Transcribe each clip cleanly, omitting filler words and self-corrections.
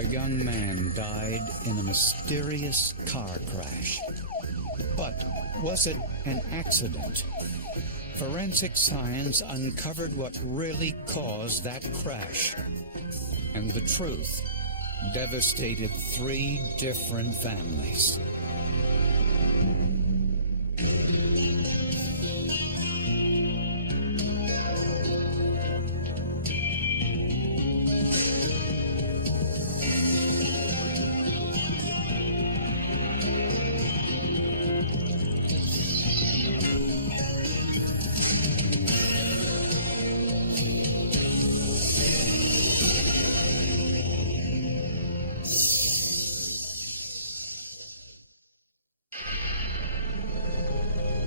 a young man died in a mysterious car crash. But was it an accident? Forensic science uncovered what really caused that crash. And the truth devastated 3 different families.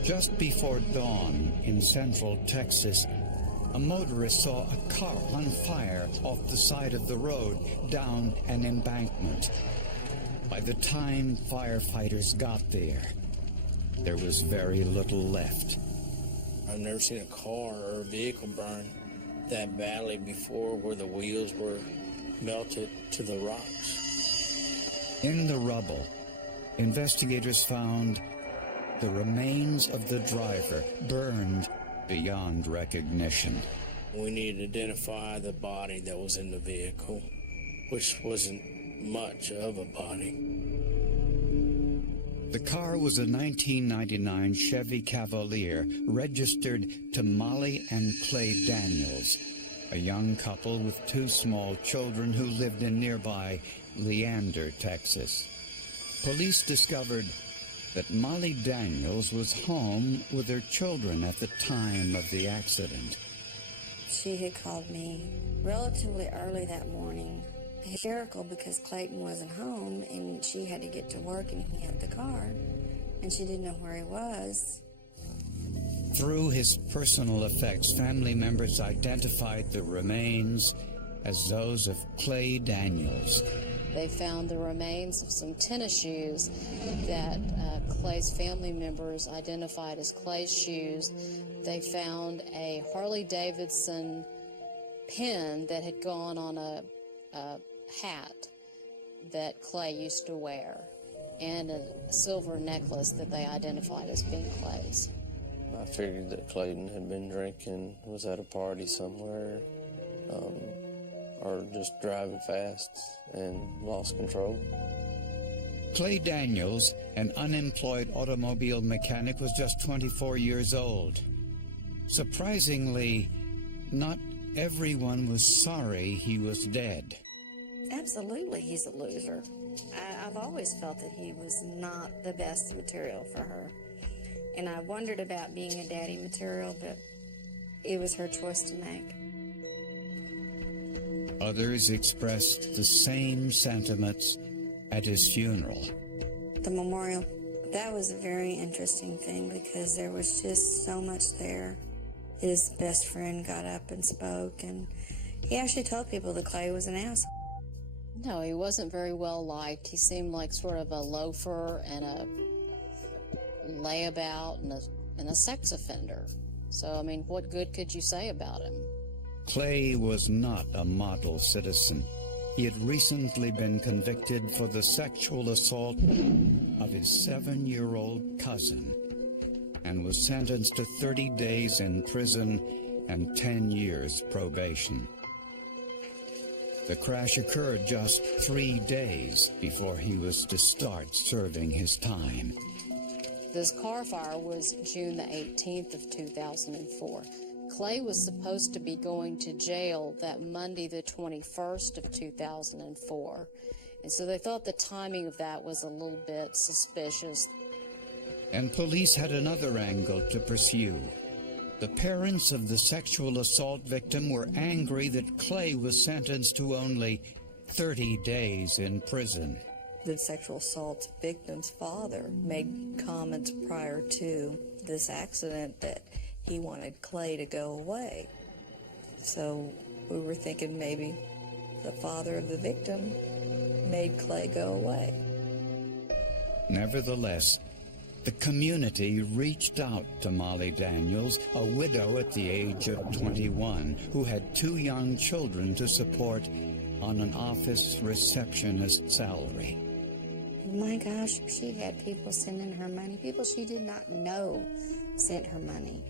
Just before dawn in central Texas, a motorist saw a car on fire off the side of the road down an embankment. By the time firefighters got there was very little left. I've never seen a car or a vehicle burn that badly before, where the wheels were melted to the rocks. In the rubble, investigators found the remains of the driver burned beyond recognition. We needed to identify the body that was in the vehicle, which wasn't much of a body. The car was a 1999 Chevy Cavalier registered to Molly and Clay Daniels, a young couple with 2 small children who lived in nearby Leander, Texas. Police discovered that Molly Daniels was home with her children at the time of the accident. She had called me relatively early that morning, hysterical because Clayton wasn't home and she had to get to work and he had the car and she didn't know where he was. Through his personal effects, family members identified the remains as those of Clay Daniels. They found the remains of some tennis shoes that Clay's family members identified as Clay's shoes. They found a Harley-Davidson pin that had gone on a hat that Clay used to wear, and a silver necklace that they identified as being Clay's. I figured that Clayton had been drinking, was at a party somewhere, or just driving fast and lost control. Clay Daniels, an unemployed automobile mechanic, was just 24 years old. Surprisingly, not everyone was sorry he was dead. Absolutely, he's a loser. I've always felt that he was not the best material for her. And I wondered about being a daddy material, but it was her choice to make. Others expressed the same sentiments at his funeral. The memorial, that was a very interesting thing because there was just so much there. His best friend got up and spoke, and he actually told people that Clay was an asshole. No, he wasn't very well liked. He seemed like sort of a loafer and a layabout and a sex offender. So, I mean, what good could you say about him? Clay was not a model citizen. He had recently been convicted for the sexual assault of his 7-year-old cousin and was sentenced to 30 days in prison and 10 years probation. The crash occurred just 3 days before he was to start serving his time. This car fire was June the 18th of 2004. Clay was supposed to be going to jail that Monday the 21st of 2004. And so they thought the timing of that was a little bit suspicious. And police had another angle to pursue. The parents of the sexual assault victim were angry that Clay was sentenced to only 30 days in prison. The sexual assault victim's father made comments prior to this accident that he wanted Clay to go away. So we were thinking maybe the father of the victim made Clay go away. Nevertheless, the community reached out to Molly Daniels, a widow at the age of 21, who had 2 young children to support on an office receptionist salary. My gosh, she had people sending her money. People she did not know sent her money.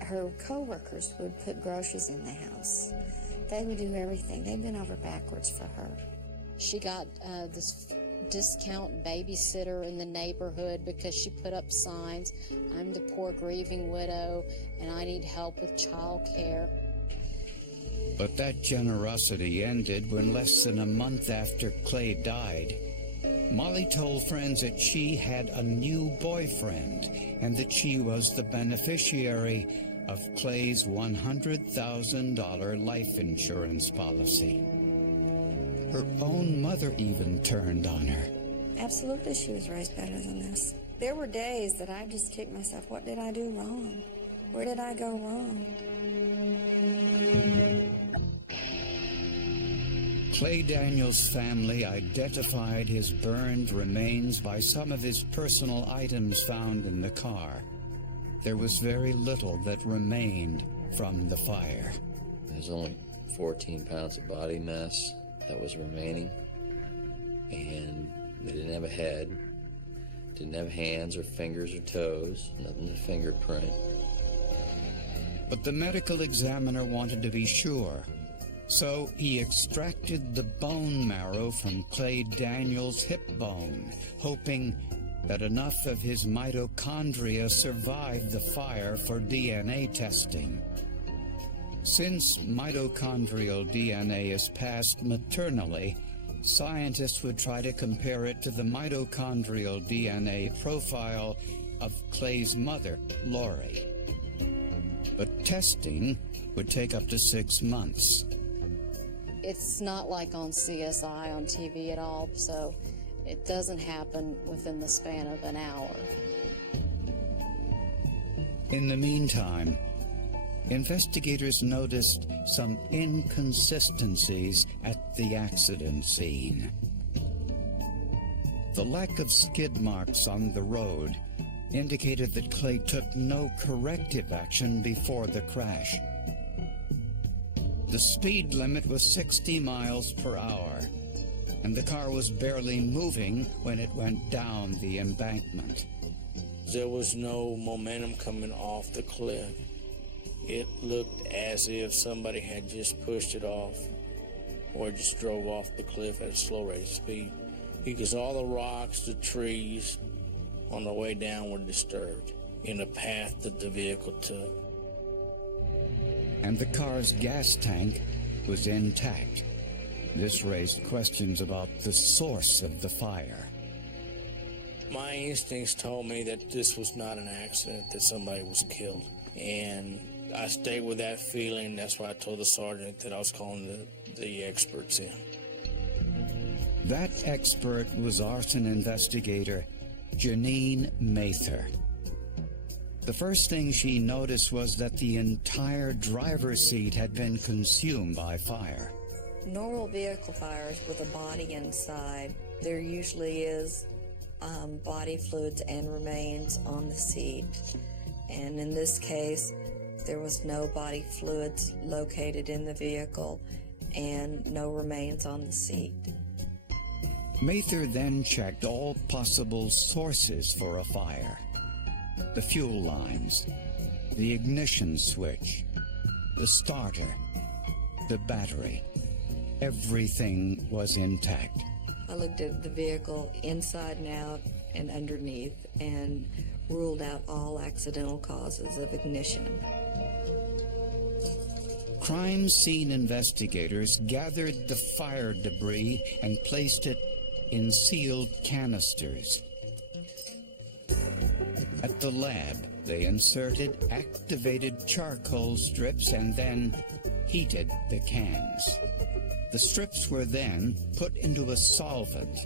Her co-workers would put groceries in the house. They would do everything. They bent over backwards for her. She got this discount babysitter in the neighborhood because she put up signs, "I'm the poor grieving widow and I need help with child care." But that generosity ended when less than a month after Clay died, Molly told friends that she had a new boyfriend and that she was the beneficiary of Clay's $100,000 life insurance policy. Her own mother even turned on her. Absolutely, she was raised better than this. There were days that I just kicked myself. What did I do wrong? Where did I go wrong? Clay Daniels' family identified his burned remains by some of his personal items found in the car. There was very little that remained from the fire. There's only 14 pounds of body mass that was remaining, and they didn't have a head, didn't have hands or fingers or toes, nothing to fingerprint. But the medical examiner wanted to be sure, so he extracted the bone marrow from Clay Daniels' hip bone, hoping that enough of his mitochondria survived the fire for DNA testing. Since mitochondrial DNA is passed maternally, scientists would try to compare it to the mitochondrial DNA profile of Clay's mother, Lori. But testing would take up to 6 months. It's not like on CSI on TV at all, so it doesn't happen within the span of an hour. In the meantime, investigators noticed some inconsistencies at the accident scene. The lack of skid marks on the road indicated that Clay took no corrective action before the crash. The speed limit was 60 miles per hour, and the car was barely moving when it went down the embankment. There was no momentum coming off the cliff. It looked as if somebody had just pushed it off or just drove off the cliff at a slow rate of speed, because all the rocks, the trees on the way down were disturbed in the path that the vehicle took. And the car's gas tank was intact. This raised questions about the source of the fire. My instincts told me that this was not an accident, that somebody was killed. And I stayed with that feeling. That's why I told the sergeant that I was calling the experts in. That expert was arson investigator Janine Mather. The first thing she noticed was that the entire driver's seat had been consumed by fire. Normal vehicle fires with a body inside, there usually is body fluids and remains on the seat. And in this case, there was no body fluids located in the vehicle and no remains on the seat. Mather then checked all possible sources for a fire. The fuel lines, the ignition switch, the starter, the battery. Everything was intact. I looked at the vehicle inside and out and underneath and ruled out all accidental causes of ignition. Crime scene investigators gathered the fire debris and placed it in sealed canisters. At the lab, they inserted activated charcoal strips and then heated the cans. The strips were then put into a solvent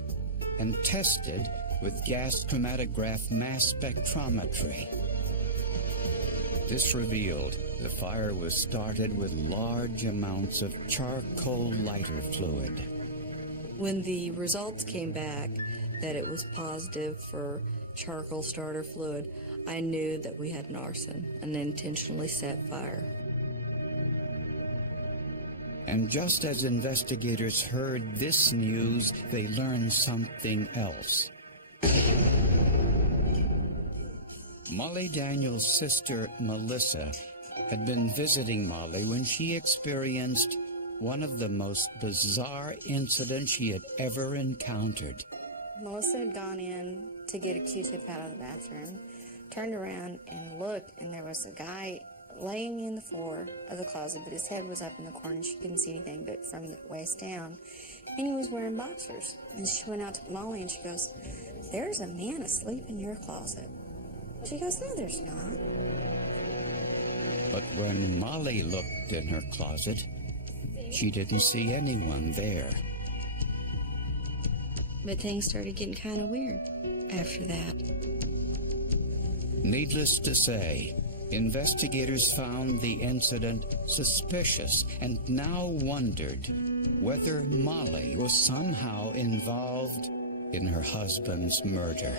and tested with gas chromatograph mass spectrometry. This revealed the fire was started with large amounts of charcoal lighter fluid. When the results came back that it was positive for charcoal starter fluid, I knew that we had an arson, an intentionally set fire. And just as investigators heard this news, they learned something else. Molly Daniels' sister, Melissa, had been visiting Molly when she experienced one of the most bizarre incidents she had ever encountered. Melissa had gone in to get a Q-tip out of the bathroom, turned around and looked, and there was a guy laying in the floor of the closet, but his head was up in the corner and she couldn't see anything but from the waist down, and he was wearing boxers. And she went out to Molly and she goes, "There's a man asleep in your closet." She goes, "No, there's not." But when Molly looked in her closet, she didn't see anyone there. But things started getting kind of weird after that. Needless to say, investigators found the incident suspicious and now wondered whether Molly was somehow involved in her husband's murder.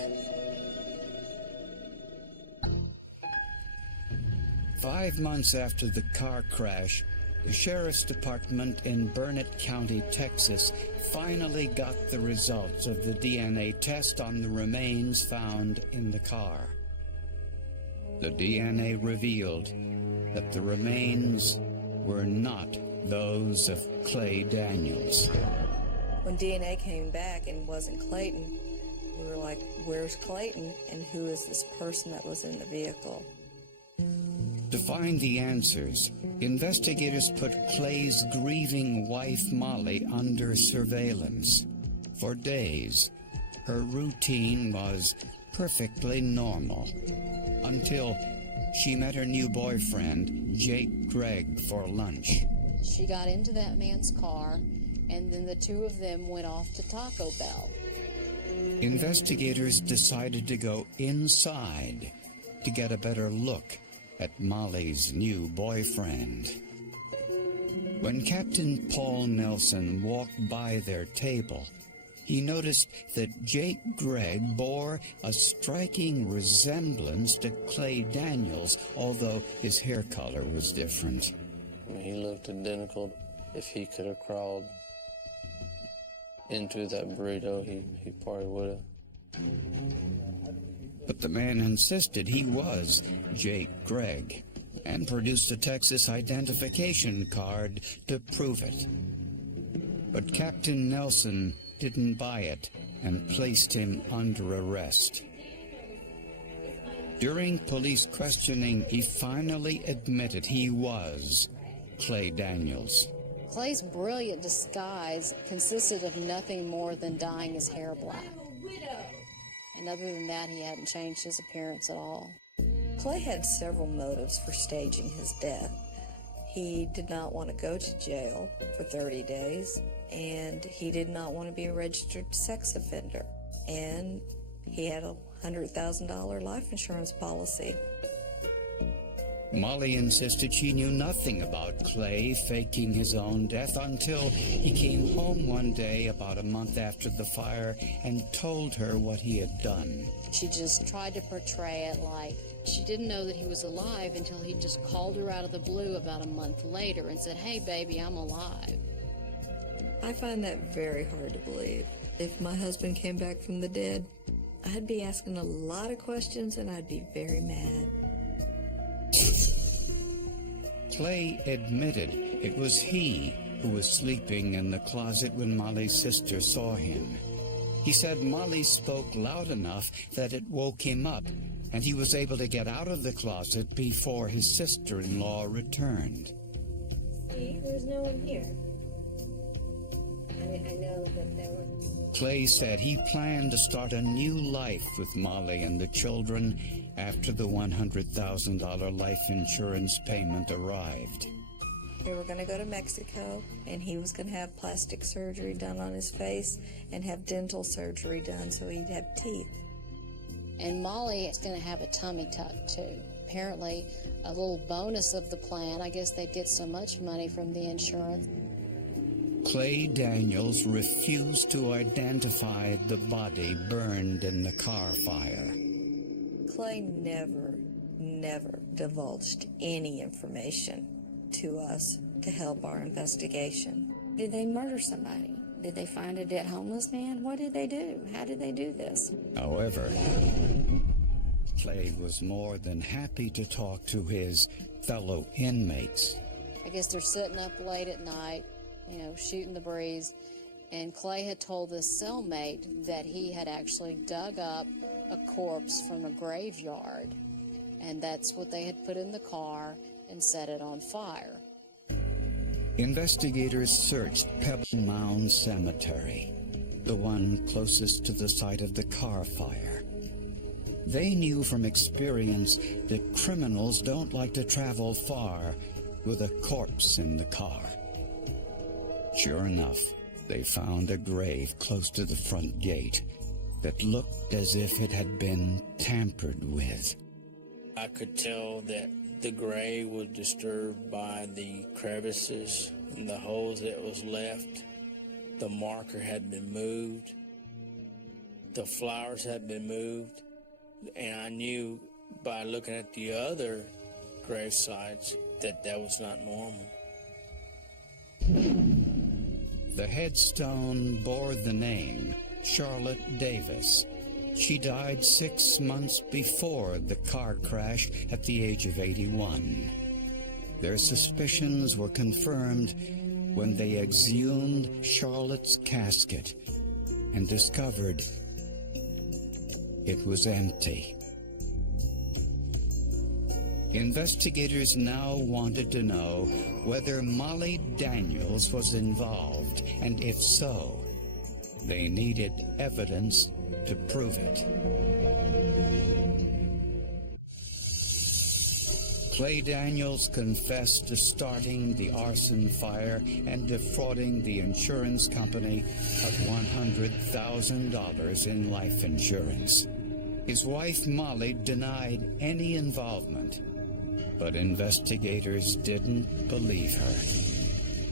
5 months after the car crash, the Sheriff's Department in Burnett County, Texas, finally got the results of the DNA test on the remains found in the car. The DNA revealed that the remains were not those of Clay Daniels. When DNA came back and wasn't Clayton, we were like, where's Clayton and who is this person that was in the vehicle? To find the answers, investigators put Clay's grieving wife Molly under surveillance. For days, her routine was perfectly normal until she met her new boyfriend, Jake Gregg, for lunch. She got into that man's car, and then the two of them went off to Taco Bell. Investigators decided to go inside to get a better look at Molly's new boyfriend. When Captain Paul Nelson walked by their table, he noticed that Jake Gregg bore a striking resemblance to Clay Daniels, although his hair color was different. I mean, he looked identical. If he could have crawled into that burrito, he probably would have. But the man insisted he was Jake Gregg and produced a Texas identification card to prove it. But Captain Nelson didn't buy it and placed him under arrest. During police questioning, he finally admitted he was Clay Daniels. Clay's brilliant disguise consisted of nothing more than dyeing his hair black. And other than that, he hadn't changed his appearance at all. Clay had several motives for staging his death. He did not want to go to jail for 30 days, and he did not want to be a registered sex offender. And he had a $100,000 life insurance policy. Molly insisted she knew nothing about Clay faking his own death until he came home one day about a month after the fire and told her what he had done. She just tried to portray it like she didn't know that he was alive until he just called her out of the blue about a month later and said, "Hey, baby, I'm alive." I find that very hard to believe. If my husband came back from the dead, I'd be asking a lot of questions and I'd be very mad. Clay admitted it was he who was sleeping in the closet when Molly's sister saw him. He said Molly spoke loud enough that it woke him up, and he was able to get out of the closet before his sister-in-law returned. See, there's no one here. I know that there were... Clay said he planned to start a new life with Molly and the children after the $100,000 life insurance payment arrived. They were going to go to Mexico, and he was going to have plastic surgery done on his face and have dental surgery done so he'd have teeth. And Molly is going to have a tummy tuck, too. Apparently, a little bonus of the plan, I guess they'd get so much money from the insurance. Clay Daniels refused to identify the body burned in the car fire. Clay never divulged any information to us to help our investigation. Did they murder somebody? Did they find a dead homeless man? What did they do? How did they do this? However, Clay was more than happy to talk to his fellow inmates. I guess they're sitting up late at night, shooting the breeze, and Clay had told this cellmate that he had actually dug up a corpse from a graveyard, and that's what they had put in the car and set it on fire. Investigators searched Pebble Mound Cemetery, the one closest to the site of the car fire. They knew from experience that criminals don't like to travel far with a corpse in the car. Sure enough, they found a grave close to the front gate that looked as if it had been tampered with. I could tell that the grave was disturbed by the crevices and the holes that was left. The marker had been moved. The flowers had been moved. And I knew by looking at the other grave sites that was not normal. The headstone bore the name Charlotte Davis. She died 6 months before the car crash at the age of 81. Their suspicions were confirmed when they exhumed Charlotte's casket and discovered it was empty. Investigators now wanted to know whether Molly Daniels was involved, and if so, they needed evidence to prove it. Clay Daniels confessed to starting the arson fire and defrauding the insurance company of $100,000 in life insurance. His wife Molly denied any involvement, but investigators didn't believe her.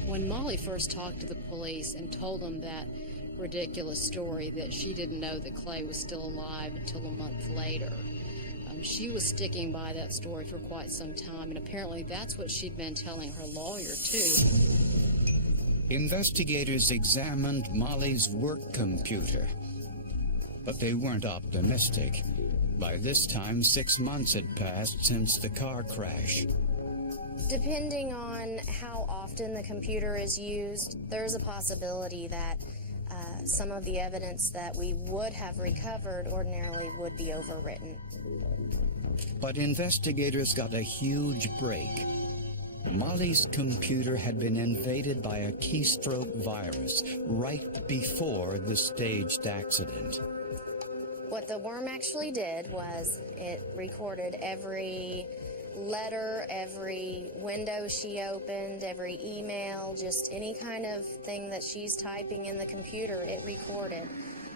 When Molly first talked to the police and told them that ridiculous story that she didn't know that Clay was still alive until a month later, she was sticking by that story for quite some time, and apparently that's what she'd been telling her lawyer too. Investigators examined Molly's work computer, but they weren't optimistic. By this time, 6 months had passed since the car crash. Depending on how often the computer is used, there's a possibility that some of the evidence that we would have recovered ordinarily would be overwritten. But investigators got a huge break. Molly's computer had been invaded by a keystroke virus right before the staged accident. What the worm actually did was it recorded every letter, every window she opened, every email, just any kind of thing that she's typing in the computer, it recorded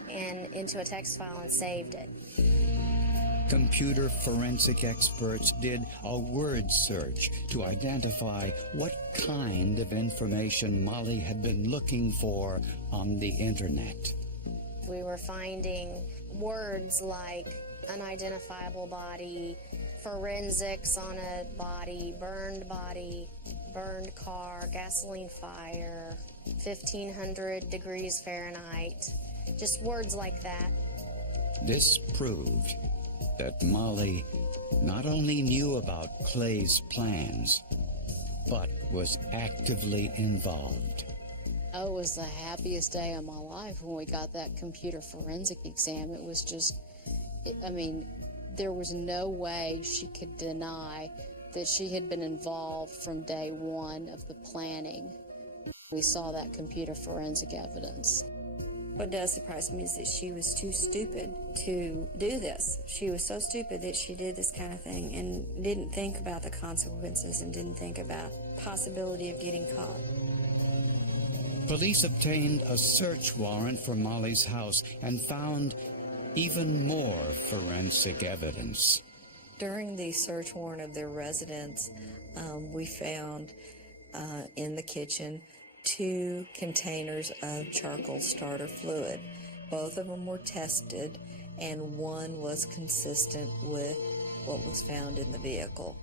and into a text file and saved it. Computer forensic experts did a word search to identify what kind of information Molly had been looking for on the internet. We were finding words like unidentifiable body, forensics on a body, burned car, gasoline fire, 1500 degrees Fahrenheit, just words like that. This proved that Molly not only knew about Clay's plans, but was actively involved. Oh, it was the happiest day of my life when we got that computer forensic exam. It was just, there was no way she could deny that she had been involved from day one of the planning. We saw that computer forensic evidence. What does surprise me is that she was too stupid to do this. She was so stupid that she did this kind of thing and didn't think about the consequences and didn't think about possibility of getting caught. Police obtained a search warrant for Molly's house and found even more forensic evidence. During the search warrant of their residence, we found in the kitchen 2 containers of charcoal starter fluid. Both of them were tested, and one was consistent with what was found in the vehicle.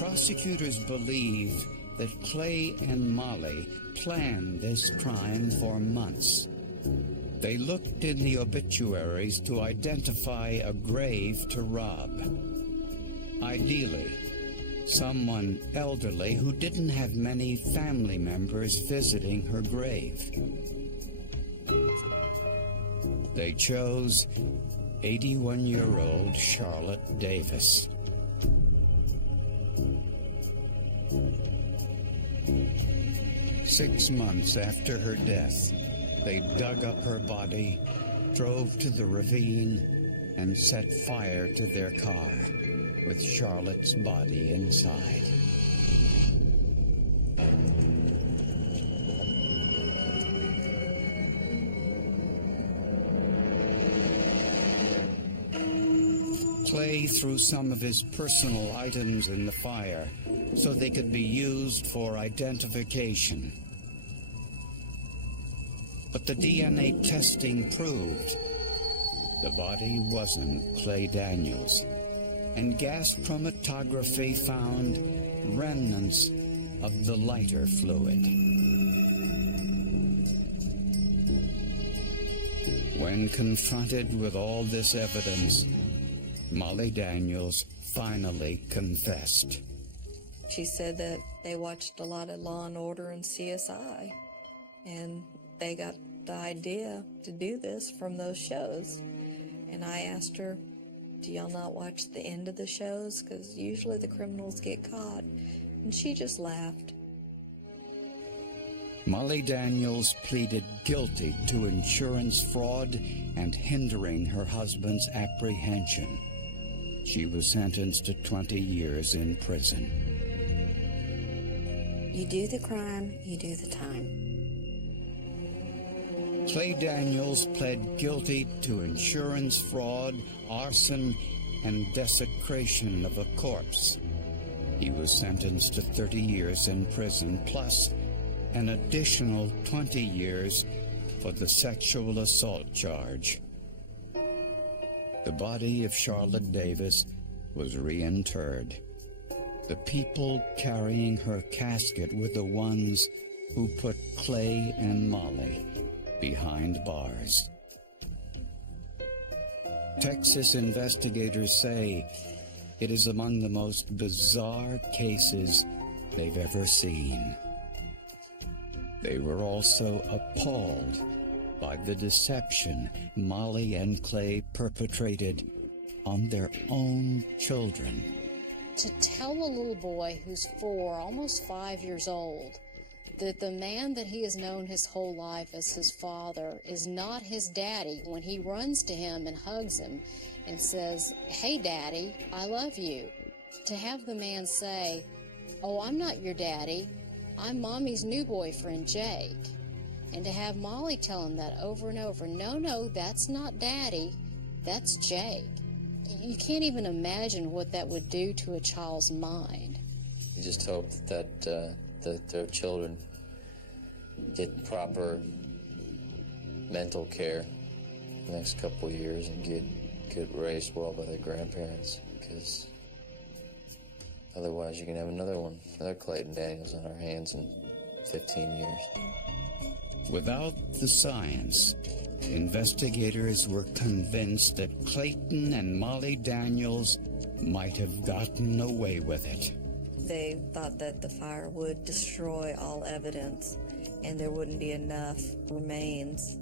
Prosecutors believe that Clay and Molly planned this crime for months. They looked in the obituaries to identify a grave to rob. Ideally, someone elderly who didn't have many family members visiting her grave. They chose 81-year-old Charlotte Davis. Six months after her death, they dug up her body, drove to the ravine, and set fire to their car, with Charlotte's body inside. Clay threw some of his personal items in the fire so they could be used for identification. But the DNA testing proved the body wasn't Clay Daniels, and gas chromatography found remnants of the lighter fluid. When confronted with all this evidence, Molly Daniels finally confessed. She said that they watched a lot of Law and Order and CSI, and they got the idea to do this from those shows. And I asked her, do y'all not watch the end of the shows? Because usually the criminals get caught. And she just laughed. Molly Daniels pleaded guilty to insurance fraud and hindering her husband's apprehension. She was sentenced to 20 years in prison. You do the crime, you do the time. Clay Daniels pled guilty to insurance fraud, arson, and desecration of a corpse. He was sentenced to 30 years in prison, plus an additional 20 years for the sexual assault charge. The body of Charlotte Davis was reinterred. The people carrying her casket were the ones who put Clay and Molly behind bars. Texas investigators say it is among the most bizarre cases they've ever seen. They were also appalled by the deception Molly and Clay perpetrated on their own children. To tell a little boy who's 4, almost 5 years old, that the man that he has known his whole life as his father is not his daddy when he runs to him and hugs him and says, "Hey, Daddy, I love you." To have the man say, "Oh, I'm not your daddy, I'm Mommy's new boyfriend, Jake." And to have Molly tell him that over and over, "No, that's not Daddy, that's Jake." You can't even imagine what that would do to a child's mind. You just hope that their children get proper mental care the next couple of years and get raised well by their grandparents, because otherwise you can have another Clayton Daniels on our hands in 15 years. Without the science, investigators were convinced that Clayton and Molly Daniels might have gotten away with it. They thought that the fire would destroy all evidence and there wouldn't be enough remains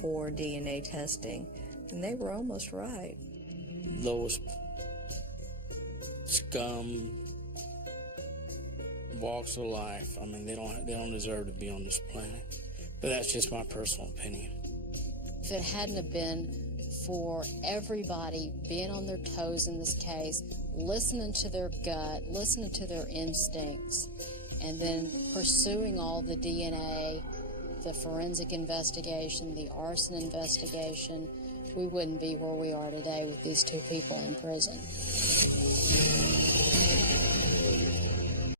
for DNA testing. And they were almost right. Lowest scum walks of life. I mean, they don't deserve to be on this planet. But that's just my personal opinion. If it hadn't have been for everybody being on their toes in this case, listening to their gut, listening to their instincts, and then pursuing all the DNA, the forensic investigation, the arson investigation, we wouldn't be where we are today with these two people in prison.